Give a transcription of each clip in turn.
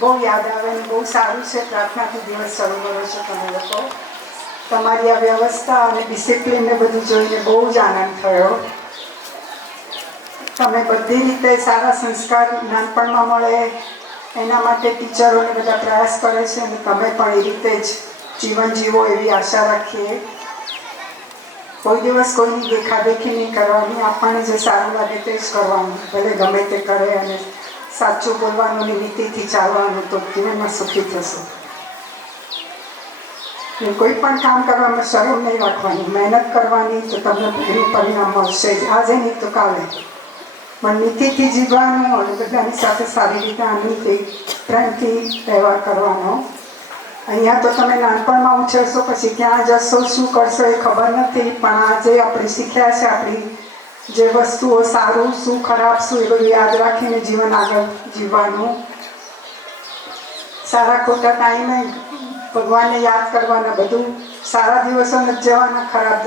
બહુ યાદ આવે ને બહુ સારું છે. પ્રાર્થનાથી દિવસ શરૂ કરો છો તમે લોકો. તમારી આ વ્યવસ્થા અને ડિસિપ્લિનને બધું જોઈને બહુ જ આનંદ થયો. તમે બધી રીતે સારા સંસ્કાર નાનપણમાં મળે એના માટે ટીચરોને બધા પ્રયાસ કરે છે અને તમે પણ એ રીતે જ જીવન જીવો એવી આશા રાખીએ. કોઈ દિવસ કોઈની દેખાદેખી નહીં કરવાની. આપણને જે સારું લાગે તે જ કરવાનું, ભલે ગમે તે કરે, અને સાચું બોલવાનું ને નીતિથી ચાલવાનું, તો જીવનમાં સુખી થશો. કોઈ પણ કામ કરવામાં શરમ નહીં રાખવાની, મહેનત કરવાની, તો તમને એનું પરિણામ મળશે જ. આજે નહીં તો કાલે. પણ નીતિથી જીવવાનું અને બધાની સાથે સારી રીતે આનંદથી પ્રેમથી વ્યવહાર કરવાનો. અહીંયા તો તમે નાનપણમાં ઉછેરશો, પછી ક્યાં જશો, શું કરશો એ ખબર નથી. પણ આજે આપણે શીખ્યા છે આપણી જે વસ્તુઓ, સારું શું ખરાબ શું, એ બધું યાદ રાખીને જીવન આગળ જીવવાનું. સારા ખોટા ટાઈમે ભગવાનને યાદ કરવાના. બધું સારા દિવસો નથી જવાના, ખરાબ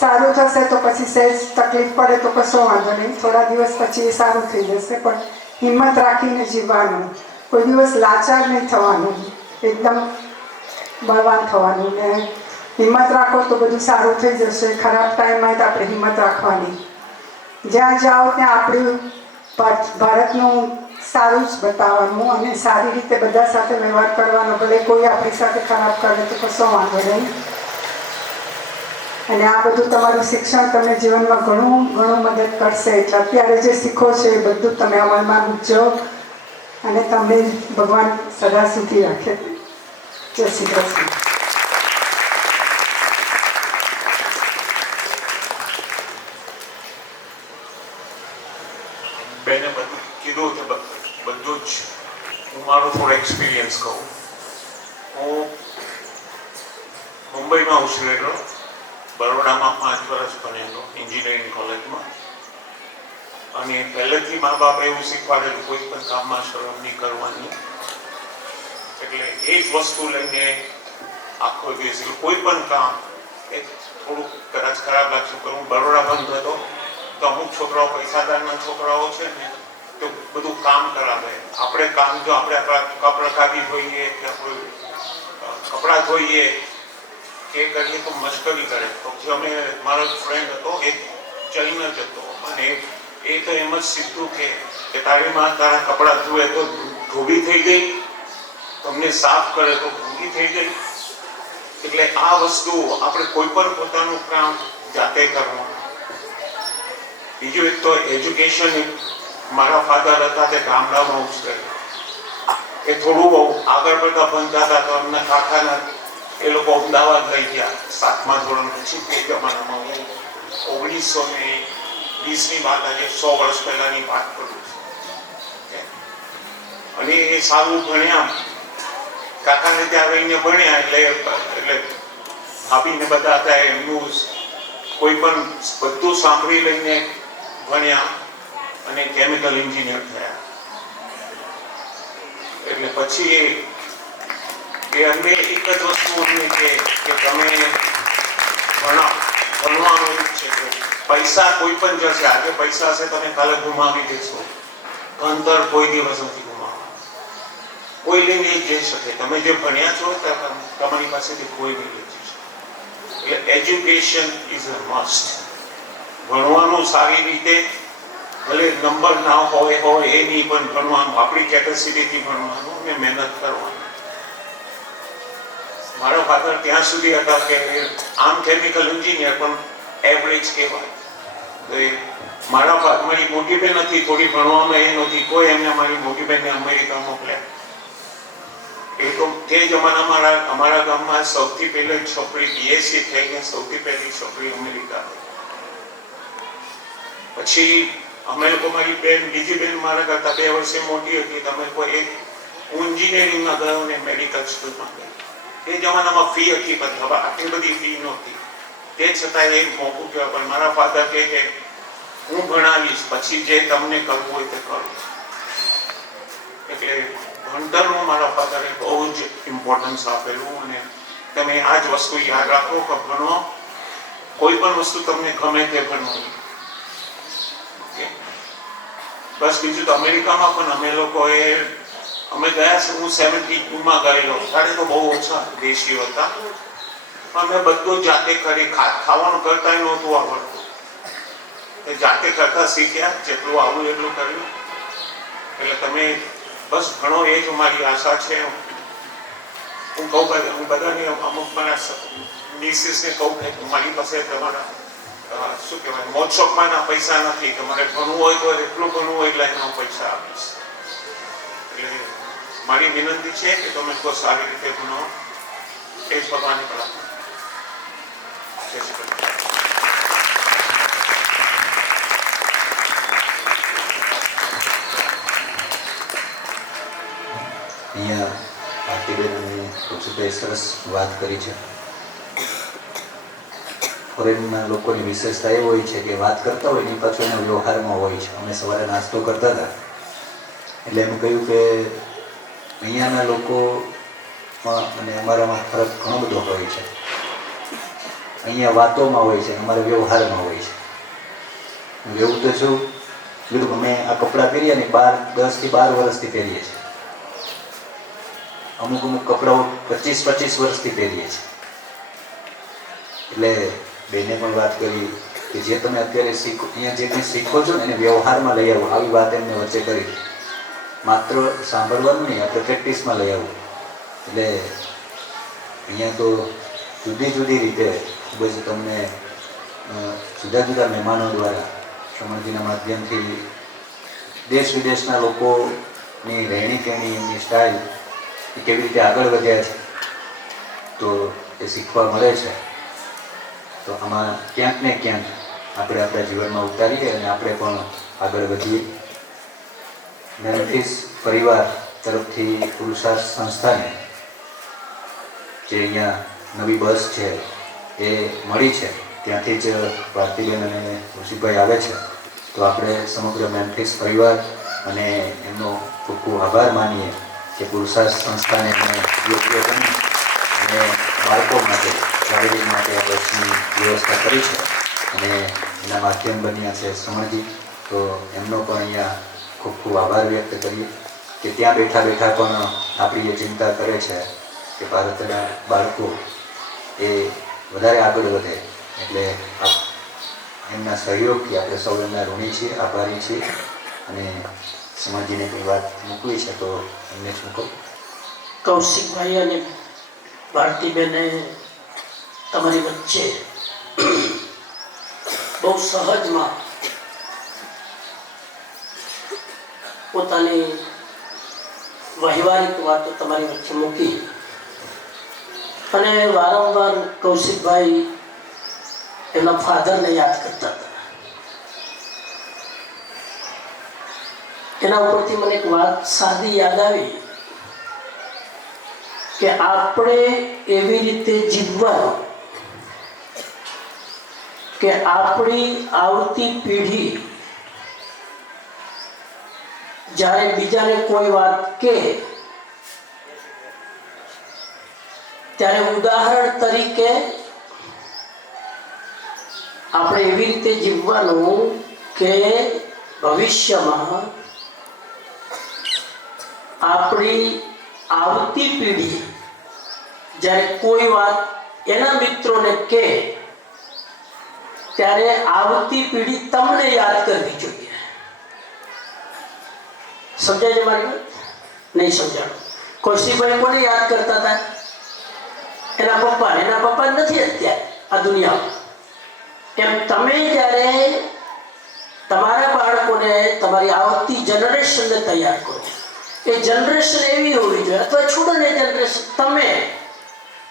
સારું થશે તો પછી સહેજ તકલીફ પડે તો કશો વાંધો નહીં, થોડા દિવસ પછી એ સારું થઈ જશે. પણ હિંમત રાખીને જીવવાનું. કોઈ દિવસ લાચાર નહીં થવાનું, એકદમ બળવાન થવાનું. ને હિંમત રાખો તો બધું સારું થઈ જશે. ખરાબ ટાઈમમાં તો આપણે હિંમત રાખવાની. જ્યાં જાઓ ત્યાં આપણું ભારતનું સારું જ બતાવવાનું અને સારી રીતે બધા સાથે વ્યવહાર કરવાનો. ભલે કોઈ આપણી સાથે ખરાબ કરે તો કશો વાંધો નહીં. અને આ બધું તમારું શિક્ષણ તમને જીવનમાં ઘણું મદદ કરશે. એટલે અત્યારે જે શીખો છો એ બધું તમે અમલમાં મૂકજો અને તમને ભગવાન સદા સુખી રાખે. જય શ્રી કૃષ્ણ. બેને બધું કીધું છે, બધું જ હું મારો થોડો એક્સપિરિયન્સ કહું. હું મુંબઈમાં ઉછરેલો, બરોડામાં 5 વર્ષ ભણેલો એન્જિનિયરિંગ કોલેજમાં. અને પહેલેથી મા બાપે એવું શીખવાડેલું કોઈ પણ કામમાં શરમ નહીં કરવાની. એટલે એ જ વસ્તુ લઈને આખો દિવસ કોઈ પણ કામ એ થોડુંક કદાચ ખરાબ લાગશે. હું બરોડા ભણતો હતો તો અમુક છોકરાઓ, પૈસાદારના છોકરાઓ છે ને, તો બધું કામ કરાવે. આપણે કામ, જો આપણે કપડાં કાઢી ધોઈએ કે આપણું કપડાં ધોઈએ કે કરીએ તો મશ્કરી કરે. તો અમે, મારો ફ્રેન્ડ હતો, એ જૈન જ હતો, અને એ તો એમ જ સીધું કે તારી માં તારા કપડાં ધોએ તો ધોબી થઈ ગઈ, તમને સાફ કરે તો ભૂંગી થઈ ગઈ. એટલે આ વસ્તુ આપણે કોઈ પણ પોતાનું કામ જાતે કરવાનું. બીજું એક તો એજ્યુકેશન. મારા ફાધર હતા તે ગામડામાં ઉછરેલા, એ થોડું બહુ આગળ પડતા ભણતા હતા તો એમના કાકાના એ લોકો અમદાવાદ લઈ ગયા 7મા ધોરણ પછી. તે જમાનામાં હું 1920ની વાત, આજે 100 વર્ષ પહેલાની વાત કરું છું. અને એ સારું ભણ્યા, કાકાને ત્યાં રહીને ભણ્યા. એટલે ભાભીને બધા હતા, એમનું કોઈ પણ બધું સાંભળી લઈને ભણ્યા અને કેમિકલ એન્જિનિયર થયા. એટલે પછી એ અમને એક જ વસ્તુ અમને કે તમે ભણવાનું છે, કે પૈસા કોઈ પણ જશે. આજે પૈસા હશે તમે કાલે ગુમાવી દેશો. ભણતર કોઈ દિવસ નથી ગુમાવવાનું. કોઈ લઈ નહીં જઈ શકે. તમે જે ભણ્યા છો તમારી પાસેથી કોઈ નહીં લઈ જઈ શકે. એટલે એજ્યુકેશન ઇઝ અ મસ્ટ. ભણવાનું સારી રીતે, ભલે નંબર ના હોય એ નહીં, પણ ભણવાનું આપણી કેપેસિટીથી ભણવાનું અને મહેનત કરવાનું. મારા ફાધર ત્યાં સુધી હતા કે આમ કેમિકલ એન્જિનિયર પણ એવરેજ કહેવાય. તો એ મારી મોટી બેન હતી, થોડી ભણવામાં એ નહોતી, કોઈ એમને મારી મોટી બેનને અમેરિકા મોકલ્યા. એ તો તે જમાનામાં અમારા ગામમાં સૌથી પહેલી છોકરી બીએસસી થઈ ગઈ, સૌથી પહેલી છોકરી અમેરિકા. પછી અમે લોકો, મારી બેન, બીજી બેન મારા કરતા 2 વર્ષે મોટી હતી, તમે કોઈ એક એન્જિનિયરિંગમાં ગયો ને મેડિકલ સ્કૂલમાં ગયો. તે જમાનામાં ફી હતી, પણ હવે આટલી બધી ફી નહોતી. તે છતાં એ મોકું કહેવાય. પણ મારા ફાધર કહે કે હું ભણાવીશ, પછી જે તમને કરવું હોય તે કરો. એટલે ભણતરનું મારા ફાધરે બહુ જ ઇમ્પોર્ટન્સ આપેલું. અને તમે આ જ વસ્તુ યાદ રાખો કે ભણો, કોઈ પણ વસ્તુ તમને ગમે તે ભણવાની. બસ બીજું તો અમેરિકામાં પણ અમે અમે ગયા છે, હું 72માં ગયેલો, ત્યારે તો બહુ ઓછા દેશીઓ હતા. અમે બધું જાતે કરી, ખાવાનું કરતા નહોતું આવડતું, એ જાતે કરતા શીખ્યા, જેટલું આવું એટલું કર્યું. એટલે તમે બસ ઘણો, એ જ મારી આશા છે. હું કહું કે હું બધાને, અમુક મારા મિસિસને કહું કે મારી પાસે તમારા શું કહેવાય, મોજ શોખમાંના પૈસા નથી, કે મારે ભણવું હોય તો એટલું ભણવું હોય એટલે એનો પૈસા આપીશ. એટલે મારી વિનંતી છે કે તમે કોઈ સારી રીતે ભણો, એ જ ભગવાનની પ્રાર્થના. જય શ્રી કૃષ્ણ. અહીંયા આરતીબેન અને કૌશિકભાઈ સરસ વાત કરી છે. ફોરેનના લોકોની વિશેષતા એ હોય છે કે વાત કરતા હોય એની પાછળ એના વ્યવહારમાં હોય છે. અમે સવારે નાસ્તો કરતા હતા એટલે એમ કહ્યું કે અહીંયાના લોકોમાં અને અમારામાં ફરક ઘણો બધો હોય છે. અહીંયા વાતોમાં હોય છે, અમારા વ્યવહારમાં હોય છે. એવું તો શું કીધું, અમે આ કપડાં પહેરીએ ને 10 થી 12 વર્ષથી પહેરીએ છીએ. અમુક કપડાઓ 25 વર્ષથી પહેરીએ છીએ. એટલે બેને પણ વાત કરી કે જે તમે અત્યારે શીખો, અહીંયા જે કંઈ શીખો છો ને એને વ્યવહારમાં લઈ આવો. આવી વાત એમને વચ્ચે કરી, માત્ર સાંભળવાનું નહીં, આપણે પ્રેક્ટિસમાં લઈ આવવું. એટલે અહીંયા તો જુદી જુદી રીતે ખૂબ જ તમને જુદા જુદા મહેમાનો દ્વારા શ્રમણજીના માધ્યમથી દેશ વિદેશના લોકોની રહેણી કહેણી, એમની સ્ટાઇલ એ કેવી રીતે આગળ વધ્યા છે તો એ શીખવા મળે છે. તો આમાં ક્યાંક ને ક્યાંક આપણે આપણા જીવનમાં ઉતારીએ અને આપણે પણ આગળ વધીએ. મેમ્ફિસ પરિવાર તરફથી પુરુષાર્થ સંસ્થાને જે અહીંયા નવી બસ છે એ મળી છે, ત્યાંથી જ ભારતીબેન અને કૌશિકભાઈ આવે છે. તો આપણે સમગ્ર મેમ્ફિસ પરિવાર અને એમનો ખૂબ ખૂબ આભાર માનીએ કે પુરુષાર્થ સંસ્થાને એમણે યોગ્ય બની અને બાળકો માટે ટ્રાવેલિંગ માટે આ બસની વ્યવસ્થા કરી છે અને એના માધ્યમ બન્યા છે શ્રમણજી. તો એમનો પણ અહીંયા ખૂબ ખૂબ આભાર વ્યક્ત કરીએ કે ત્યાં બેઠા બેઠા પણ આપણી એ ચિંતા કરે છે કે ભારતના બાળકો એ વધારે આગળ વધે. એટલે એમના સહયોગથી આપણે સૌ એમના ઋણી છીએ, આભારી છીએ. અને સમાજજીને કંઈ વાત મૂકવી છે તો એમને જ મૂકો. કૌશિકભાઈ અને ભારતીબેને તમારી વચ્ચે બહુ સહજમાં પોતાની વહીવારિક વાતો તમારી વચ્ચે મૂકી અને વારંવાર કૌશિકભાઈ એમના ફાધરને યાદ કરતા હતા. એના ઉપરથી મને એક વાત સાદી યાદ આવી કે આપણે એવી રીતે જીવવાનું કે આપણી આવતી પેઢી જ્યારે બીજાને કોઈ વાત કહે ત્યારે ઉદાહરણ તરીકે આપણે એવી રીતે જીવવાનું કે ભવિષ્યમાં આપણી આવતી પેઢી જ્યારે કોઈ વાત એના મિત્રોને કહે ત્યારે આવતી પેઢી તમને યાદ કરવી જોઈએ. સમજાય છે મારી વાત? નહીં સમજાણું. કૌશિકભાઈ કોને યાદ કરતા હતા? એના પપ્પાને. એના પપ્પા નથી અત્યારે આ દુનિયામાં. એમ તમે જ્યારે તમારા બાળકોને, તમારી આવતી જનરેશનને તૈયાર કરો, એ જનરેશન એવી હોવી જોઈએ, અથવા છોડો ને જનરેશન, તમે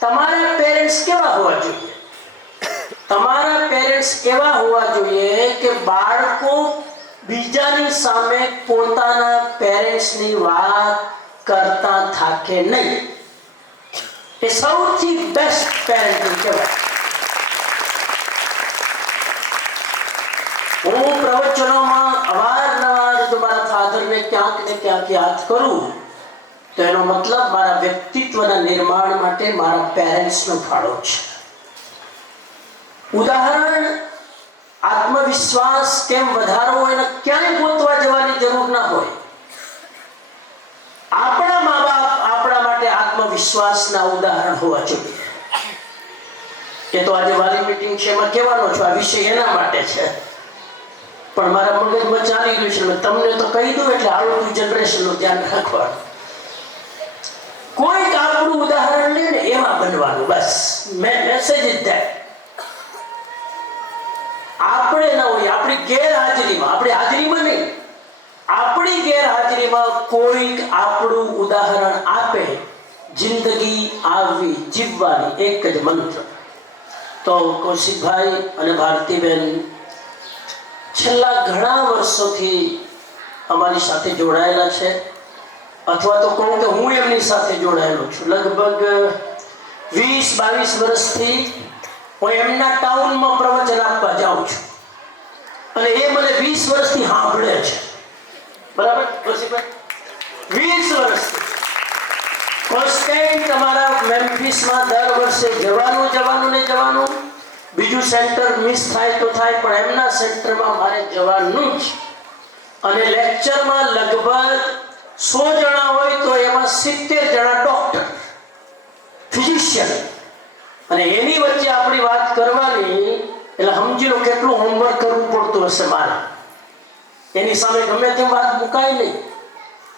તમારા પેરેન્ટ્સ કેવા હોવા જોઈએ? તમારા પેરેન્ટ્સ એવા હોવા જોઈએ કે બાળકો બીજાની સામે પોતાના પેરેન્ટ્સની વાત કરતા થાકે નહીં. એ સૌથી બેસ્ટ પેરેન્ટિંગ કહેવાય. હું પ્રવચનોમાં અવારનવાર જો મારા ફાધરને ક્યાંક ને ક્યાંક યાદ કરું તો એનો મતલબ મારા વ્યક્તિત્વના નિર્માણ માટે મારા પેરેન્ટ્સનો ફાળો છે. ઉદાહરણ, આત્મવિશ્વાસ કેમ વધારવો એને ક્યાંય ગોતવા જવાની જરૂર ના હોય. આપણા આત્મવિશ્વાસના ઉદાહરણ હોવા જોઈએ. એ તો આજે વાલી મીટિંગ છે એમાં કહેવાનો છું, આ વિષય એના માટે છે, પણ મારા મગજમાં ચાલી ગયું છે, મેં તમને તો કહી દઉં એટલે આવતું જનરેશનનું ધ્યાન રાખવાનું. કોઈક આપણું ઉદાહરણ લે ને એમાં બનવાનું, બસ મેસેજ ઇઝ ધેટ. આપણે ન હોય, આપણી ગેરહાજરીમાં, આપણી હાજરીમાં નહીં, આપણી ગેરહાજરીમાં કોઈક આપણું ઉદાહરણ આપે, જિંદગી આવી જીવવાની એક જ મંત્ર. તો કૌશિકભાઈ અને ભારતીબેન છેલ્લા ઘણા વર્ષોથી અમારી સાથે જોડાયેલા છે, અથવા તો કહું કે હું એમની સાથે જોડાયેલો છું. લગભગ 20-22 વર્ષથી હું એમના ટાઉનમાં પ્રવચન આપવા જાઉં છું અને એ મને 20 વર્ષથી સાંભળે છે. બરાબર કૌશિકભાઈ? 20 વર્ષથી કોન્સ્ટન્ટ અમારા મેમ્ફિસમાં દર વર્ષે જવાનું. બીજું સેન્ટર મિસ થાય તો થાય, પણ એમના સેન્ટરમાં મારે જવાનું જ. અને લેક્ચરમાં લગભગ 100 જણા હોય તો એમાં 70 જણા ડોક્ટર, ફિઝિશિયન, અને એની વચ્ચે આપણી વાત કરવાની એટલે સમજી લો કેટલું હોમવર્ક કરવું પડતું હશે મારે. એની સામે ગમે તેમ વાત મુકાય નહીં.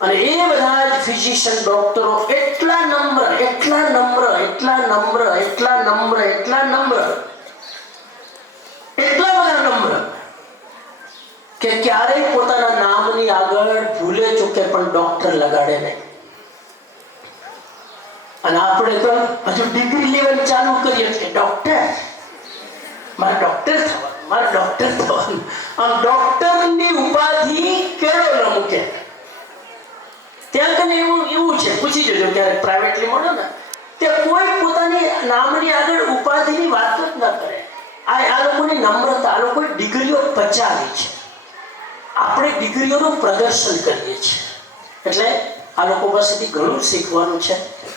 અને એ બધા જ ફિઝિશિયન ડોક્ટરો એટલા નમ્ર કે ક્યારેય પોતાના નામની આગળ ભૂલે ચૂકે પણ ડોક્ટર લગાડે નહીં. અને આપણે તો હજુ ડિગ્રી લેવલ ચાલુ કરીએ છીએ, મારે ડોક્ટર થવાનું. આમ ડોક્ટરની ઉપાધિ કેળો ન મૂકે. ત્યાં કને એવું છે, પૂછી જોજો ક્યારેક પ્રાઇવેટલી મળો ને, તે કોઈ પોતાની નામની આગળ ઉપાધિની વાત જ ન કરે. આ લોકોની નમ્રતા, આ લોકોએ ડિગ્રીઓ પચાવી છે, આપણે ડિગ્રીઓનું પ્રદર્શન કરીએ છીએ. એટલે આ લોકો પાસેથી ઘણું શીખવાનું છે.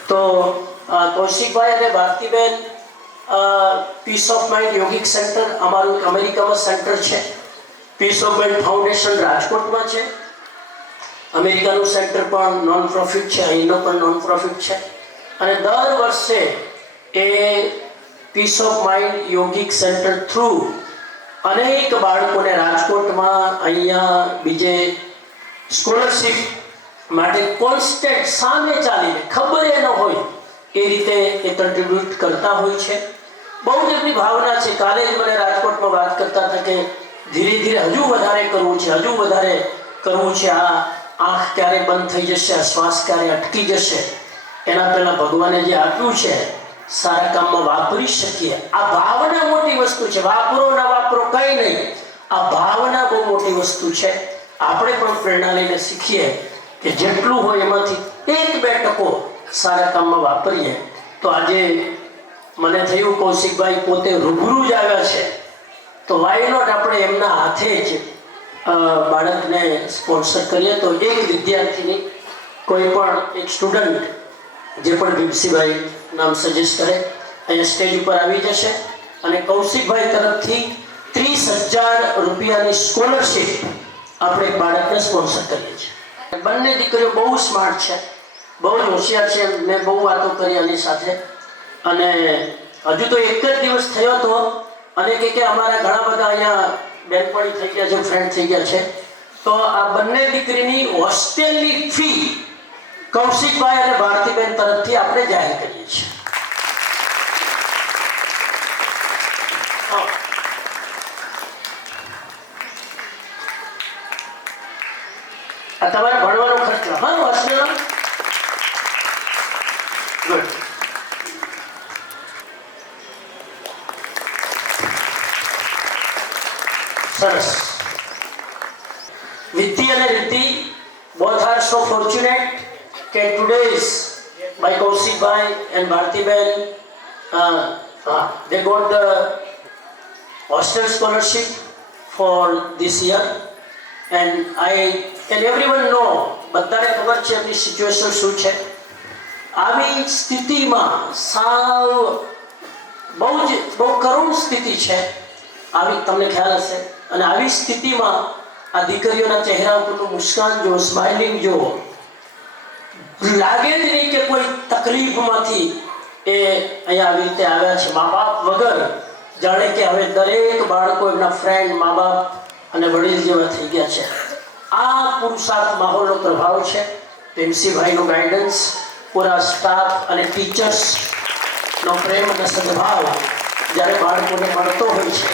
તો કૌશિકભાઈ અને Bhartiben peace of mind yogic centre, અમારું અમેરિકામાં સેન્ટર છે. પીસ ઓફ માઇન્ડ ફાઉન્ડેશન રાજકોટમાં છે. અમેરિકાનું સેન્ટર પણ નોન પ્રોફિટ છે, અહીંનો પણ નોન પ્રોફિટ છે. અને દર વર્ષે એ peace of mind yogic centre through અનેક બાળકોને રાજકોટમાં, અહીંયા બીજે સ્કોલરશિપ માટે કોન્સ્ટન્ટ સામે ચાલીને, ખબર ન હોય એ રીતે એ કન્ટ્રીબ્યુટ કરતા હોય છે. બહુ જ એમની ભાવના છે. કાલે જ મને રાજકોટમાં વાત કરતા હતા કે ધીરે ધીરે હજુ વધારે કરવું છે. આ આંખ ક્યારે બંધ થઈ જશે, આ શ્વાસ ક્યારે અટકી જશે, એના પહેલા ભગવાને જે આપ્યું છે સારા કામમાં વાપરી શકીએ. આ ભાવના મોટી વસ્તુ છે. વાપરો ના વાપરો કંઈ નહીં, આ ભાવના બહુ મોટી વસ્તુ છે. આપણે પણ પ્રેરણા લઈને શીખીએ કે જેટલું હોય એમાંથી 1-2% સારા કામમાં વાપરીએ. તો આજે મને થયું કૌશિકભાઈ પોતે રૂબરૂ જ આવ્યા છે, તો વાય નોટ આપણે એમના હાથે જ બાળકને સ્પોન્સર કરીએ. તો એક વિદ્યાર્થીની, કોઈ પણ એક સ્ટુડન્ટ જે પણ ભીમસીભાઈ નામ સજેસ્ટ કરે અહીંયા સ્ટેજ ઉપર આવી જશે અને કૌશિકભાઈ તરફથી 30,000 રૂપિયાની સ્કોલરશિપ આપણે એક બાળકને સ્પોન્સર કરીએ છીએ. બંને દીકરીઓ બહુ સ્માર્ટ છે, બહુ જ હોશિયાર છે. મેં બહુ વાતો કરી આની સાથે, અને હજુ તો એક જ દિવસ થયો હતો અને કે અમારા ઘણા બધા અહીંયા બેનપણી થઈ ગયા છે, ફ્રેન્ડ થઈ ગયા છે. તો આ બંને દીકરીની હોસ્ટેલની ફી કૌશિકભાઈ અને ભારતીબેન તરફથી આપણે જાહેર કરીએ છીએ. આ તમારે ભણવાનો ખર્ચ, હા, હોસ્ટેલ. ગુડ. સરસ. વિદ્ધિ અને Riddhi both are so fortunate that today's by Kaushikbhai and Bhartiben they got the hostel scholarship for this year, and everyone know, બધાને ખબર છે એમની સિચ્યુએશન શું છે. આવી સ્થિતિમાં સાવ બહુ કરુણ સ્થિતિ છે, આવી તમને ખ્યાલ હશે. અને આવી સ્થિતિમાં આ દીકરીઓના ચહેરા ઉપરનું મુસ્કાન જો, સ્માઇલિંગ જો, લાગે જ નહીં કે કોઈ તકલીફમાંથી એ અહીંયા આવી રીતે આવ્યા છે. મા બાપ વગર જાણે કે હવે દરેક બાળકો એમના ફ્રેન્ડ, મા બાપ અને વડીલ જેવા થઈ ગયા છે. આ પુરુષાર્થ માહોલનો પ્રભાવ છે. પ્રેમસિંહભાઈનું ગાઈડન્સ, પૂરા સ્ટાફ અને ટીચર્સનો પ્રેમ અને સદભાવ જ્યારે બાળકોને મળતો હોય છે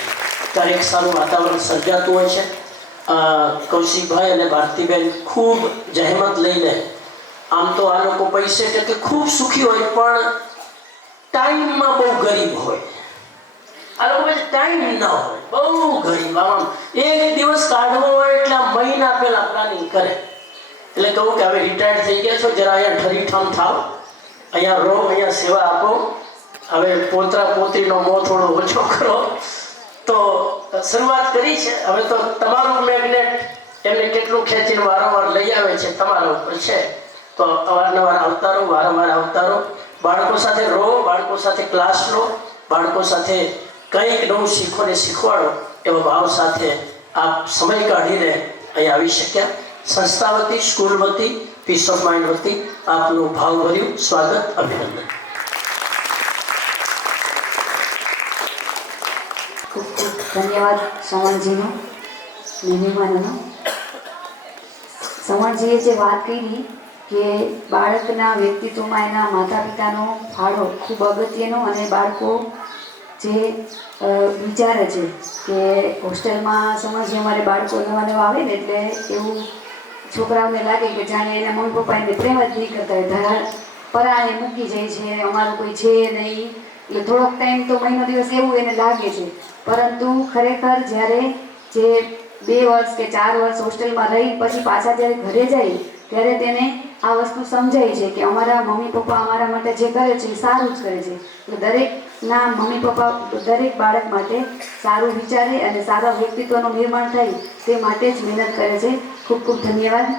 ત્યારે એક સારું વાતાવરણ સર્જાતું હોય છે. કૌશિકભાઈ અને ભારતીબેન ખૂબ જહેમત લઈને, આમ તો આ લોકો પૈસે કે ખૂબ સુખી હોય પણ ટાઈમમાં બહુ ગરીબ હોય. આ લોકો પાસે ટાઈમ ન હોય, બહુ ગરીબ. આમ એક દિવસ કાઢવો હોય એટલે મહિના પહેલા પ્લાનિંગ કરે. એટલે કહું કે હવે રિટાયર્ડ થઈ ગયા છો, જરા અહીંયા ઠરીઠામ થાવ, અહીંયા રહો, અહીંયા સેવા આપો, હવે પોતરા પોતરીનો મોહ થોડો ઓછો કરો. તો શરૂઆત કરી છે. હવે તો તમારું મેગ્નેટ એમને કેટલું ખેંચીને વારંવાર લઈ આવે છે તમારા ઉપર છે. તો અવારનવાર આવતા રહો, વારંવાર આવતા રહો. બાળકો સાથે રહો, બાળકો સાથે ક્લાસ લો, બાળકો સાથે કંઈક નવું શીખો ને શીખવાડો એવા ભાવ સાથે આપ સમય કાઢીને અહીં આવી શક્યા. સંસ્થા વતી, સ્કૂલ વતી, પીસ ઓફ માઇન્ડ વતી આપનું ભાવભર્યું સ્વાગત, અભિનંદન. ખૂબ ખૂબ ધન્યવાદ શ્રવણજીનો, મહેમાનોનો. શ્રવણજીએ જે વાત કરી કે બાળકના વ્યક્તિત્વમાં એના માતા પિતાનો ફાળો ખૂબ અગત્યનો, અને બાળકો જે વિચારે છે કે હોસ્ટેલમાં સમજીએ અમારે બાળકો નવા નવા આવે ને એટલે એવું છોકરાઓને લાગે કે જાણે એના મમ્મી પપ્પા એને પ્રેમ જ નહીં કરતા હોય, ધરાર પરાણે મૂકી જાય છે, અમારું કોઈ છે નહીં. એટલે થોડોક ટાઈમ તો મહિનો દિવસ એવું એને લાગે છે. પરંતુ ખરેખર જ્યારે જે 2 વર્ષ કે 4 વર્ષ હોસ્ટેલમાં રહી પછી પાછા જ્યારે ઘરે જાય ત્યારે તેને આ વસ્તુ સમજાય છે કે અમારા મમ્મી પપ્પા અમારા માટે જે કરે છે એ સારું જ કરે છે. એટલે દરેકના મમ્મી પપ્પા દરેક બાળક માટે સારું વિચારે અને સારા વ્યક્તિત્વનું નિર્માણ થાય તે માટે જ મહેનત કરે છે. ખૂબ ખૂબ ધન્યવાદ.